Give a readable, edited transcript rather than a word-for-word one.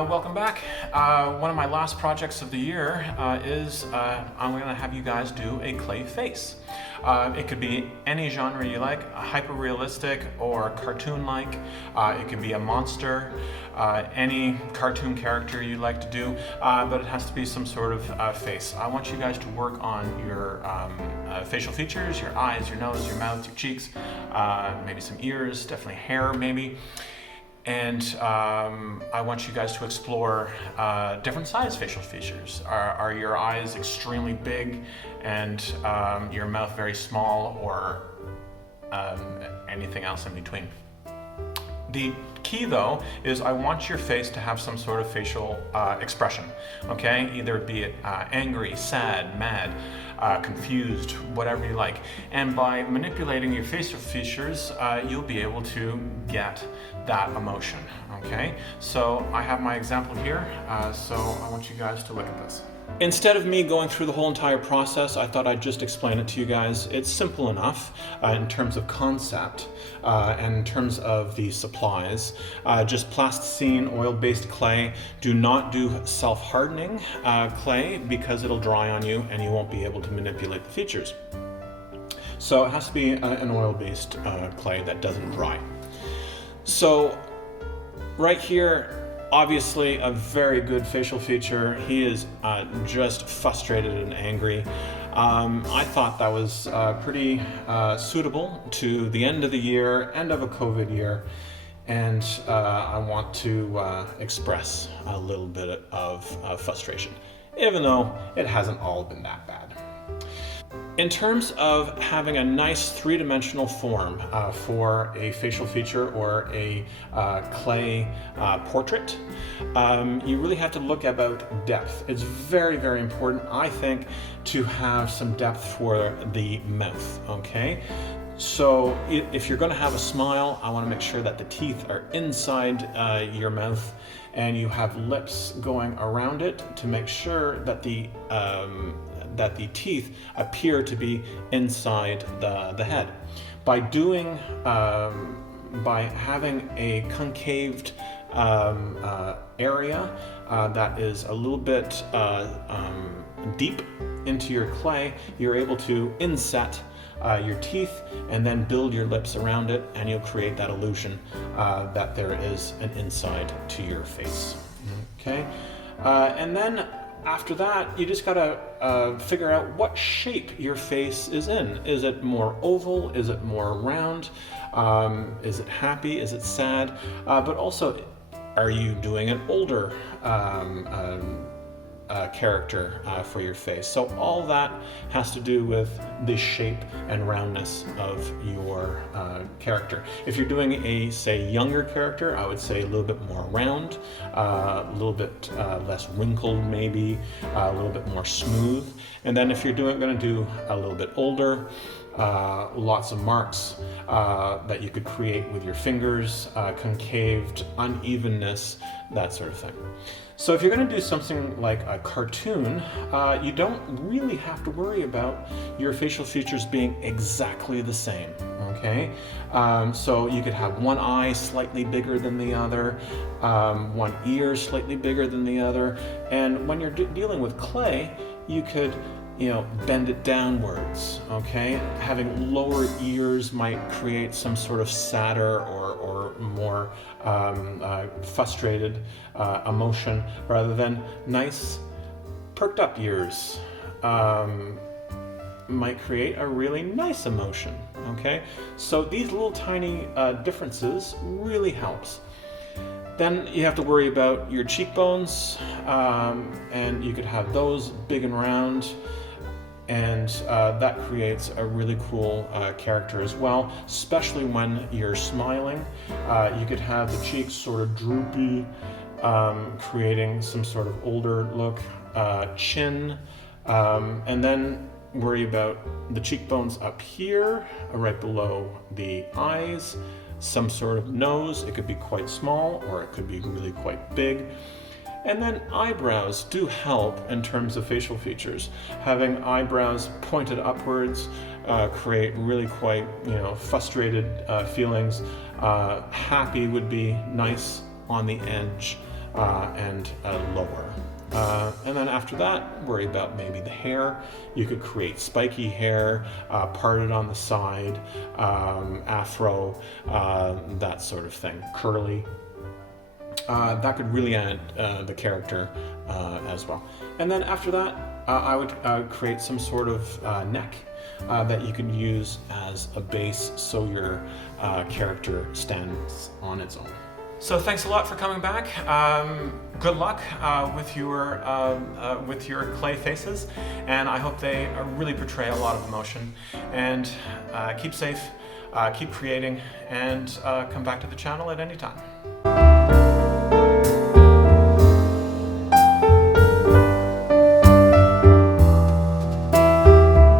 Welcome back. One of my last projects of the year is I'm going to have you guys do a clay face. It could be any genre you like, hyper-realistic or cartoon-like. It could be a monster, any cartoon character you like to do, but it has to be some sort of face. I want you guys to work on your facial features, your eyes, your nose, your mouth, your cheeks, maybe some ears, definitely hair maybe. And I want you guys to explore different size facial features. Are your eyes extremely big and your mouth very small, or anything else in between? The key though is I want your face to have some sort of facial expression, okay? Either be it angry, sad, mad, confused, whatever you like. And by manipulating your facial features, you'll be able to get that emotion, okay? So I have my example here, so I want you guys to look at this. Instead of me going through the whole entire process, I thought I'd just explain it to you guys. It's simple enough in terms of concept and in terms of the supplies. Just plasticine, oil-based clay. Do not do self-hardening clay because it'll dry on you and you won't be able to manipulate the features. So it has to be an oil-based clay that doesn't dry. So right here, obviously a very good facial feature. He is just frustrated and angry. I thought that was pretty suitable to the end of the year, end of a COVID year, and I want to express a little bit of frustration, even though it hasn't all been that bad. In terms of having a nice three-dimensional form for a facial feature or a clay portrait, you really have to look about depth. It's very, very important, I think, to have some depth for the mouth, okay? So if you're going to have a smile, I want to make sure that the teeth are inside your mouth and you have lips going around it to make sure that the teeth appear to be inside the head. By having a concaved area that is a little bit deep into your clay, you're able to inset your teeth and then build your lips around it, and you'll create that illusion that there is an inside to your face. Okay, and then after that, you just gotta figure out what shape your face is in. Is it more oval? Is it more round? Is it happy? Is it sad? But also, are you doing an older character for your face? So all that has to do with the shape and roundness of your character. If you're doing a, say, younger character, I would say a little bit more round, a little bit less wrinkled maybe, a little bit more smooth. And then if you're going to do a little bit older, lots of marks that you could create with your fingers, concaved, unevenness, that sort of thing. So if you're going to do something like a cartoon, you don't really have to worry about your facial features being exactly the same, okay? So you could have one eye slightly bigger than the other, one ear slightly bigger than the other, and when you're dealing with clay, you could bend it downwards, okay? Having lower ears might create some sort of sadder or more frustrated emotion, rather than nice perked up ears might create a really nice emotion, okay? So these little tiny differences really helps. Then you have to worry about your cheekbones, and you could have those big and round, and that creates a really cool character as well, especially when you're smiling. You could have the cheeks sort of droopy, creating some sort of older look, chin, and then worry about the cheekbones up here, right below the eyes, some sort of nose. It could be quite small or it could be really quite big. And then eyebrows do help in terms of facial features. Having eyebrows pointed upwards create really quite, frustrated feelings. Happy would be nice on the edge and lower. And then after that, worry about maybe the hair. You could create spiky hair, parted on the side, afro, that sort of thing, curly. That could really add the character as well. And then after that, I would create some sort of neck that you could use as a base so your character stands on its own. So thanks a lot for coming back. Good luck with your clay faces, and I hope they really portray a lot of emotion. And keep safe, keep creating, and come back to the channel at any time.